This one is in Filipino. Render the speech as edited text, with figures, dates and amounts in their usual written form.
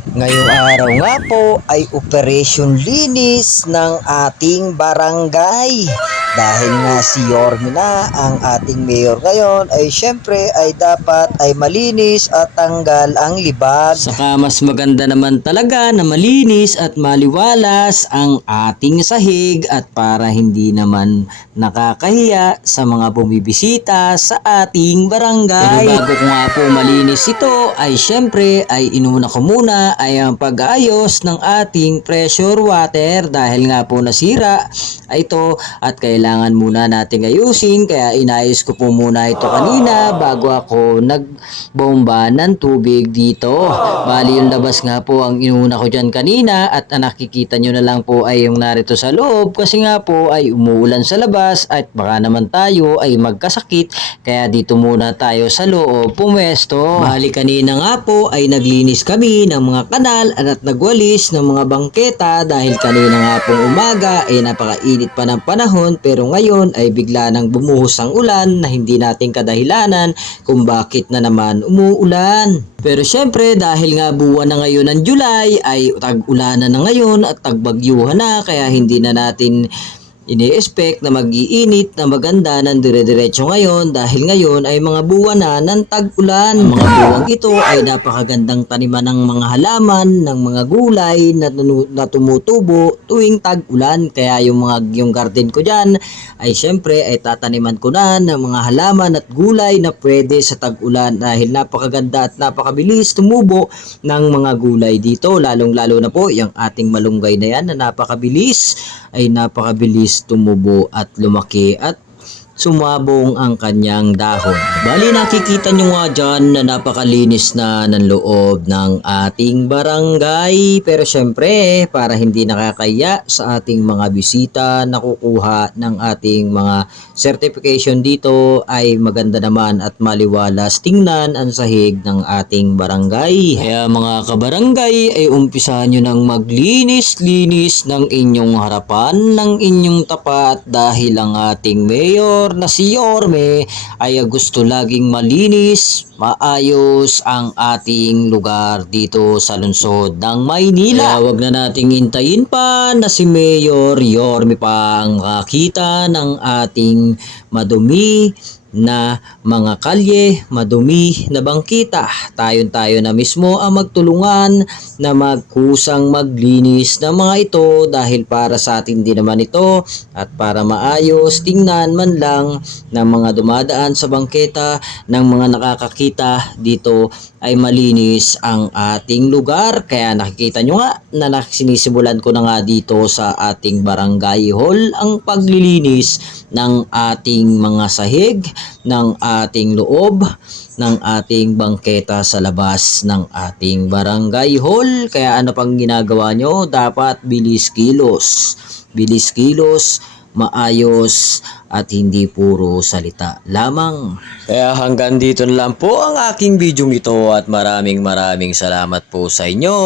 Ngayong araw nga po ay operasyon linis ng ating barangay. Dahil nga si Yorme na ang ating mayor ngayon ay syempre ay dapat ay malinis at tanggal ang libag. Saka mas maganda naman talaga na malinis at maliwalas ang ating sahig at para hindi naman nakakahiya sa mga bumibisita sa ating barangay. Pero bago ko nga po malinis ito ay syempre ay inuna ko muna ay ang pag-aayos ng ating pressure water dahil nga po nasira ay ito at kailangan muna nating ayusin kaya inayos ko po muna ito kanina bago ako nagbomba ng tubig dito. Bali yung labas nga po ang inuna ko dyan kanina at nakikita nyo na lang po ay yung narito sa loob kasi nga po ay umuulan sa labas at baka naman tayo ay magkasakit kaya dito muna tayo sa loob pumwesto. Bali kanina nga po ay naglinis kami ng mga kanal at nagwalis ng mga bangketa dahil kanina nga pong umaga ay napakainit pa ng panahon pero ngayon ay bigla nang bumuhos ang ulan na hindi natin kadahilanan kung bakit na naman umuulan. Pero syempre dahil nga buwan na ngayon ng July ay tag-ulanan na ngayon at tagbagyuhan na kaya hindi na natin ini-expect na mag-iinit na maganda ng dire-diretso ngayon dahil ngayon ay mga buwan na ng tag-ulan. Ang mga buwang ito ay napakagandang taniman ng mga halaman, ng mga gulay na tumutubo tuwing tag-ulan. Kaya yung garden ko dyan ay syempre ay tataniman ko na ng mga halaman at gulay na pwede sa tag-ulan dahil napakaganda at napakabilis tumubo ng mga gulay dito. Lalong-lalo na po yung ating malunggay na yan na napakabilis tumubo at lumaki at sumabong ang kanyang dahon. Bali nakikita nyo nga dyan na napakalinis na ng loob ng ating barangay. Pero syempre para hindi nakakaya sa ating mga bisita na kukuha ng ating mga certification dito ay maganda naman at maliwalas tingnan ang sahig ng ating barangay. Kaya mga kabarangay ay umpisahan nyo ng maglinis-linis ng inyong harapan, ng inyong tapat dahil ang ating mayor na si Yorme ay gusto laging malinis, maayos ang ating lugar dito sa lungsod ng Maynila. Kaya wag na nating hintayin pa na si Mayor Yorme pa ang makita ng ating madumi na mga kalye, madumi na bangkita. Tayo na mismo ang magtulungan na magkusang maglinis ng mga ito dahil para sa atin din naman ito at para maayos tingnan man lang ng mga dumadaan sa bangketa ng mga nakakakita dito ay malinis ang ating lugar. Kaya nakikita nyo nga na sinisimulan ko na nga dito sa ating barangay hall ang paglilinis ng ating mga sahig, ng ating loob, ng ating bangketa sa labas ng ating barangay hall. Kaya ano pang ginagawa nyo? Dapat bilis kilos, maayos at hindi puro salita lamang. Kaya hanggang dito na lang po ang aking video ito at maraming salamat po sa inyo.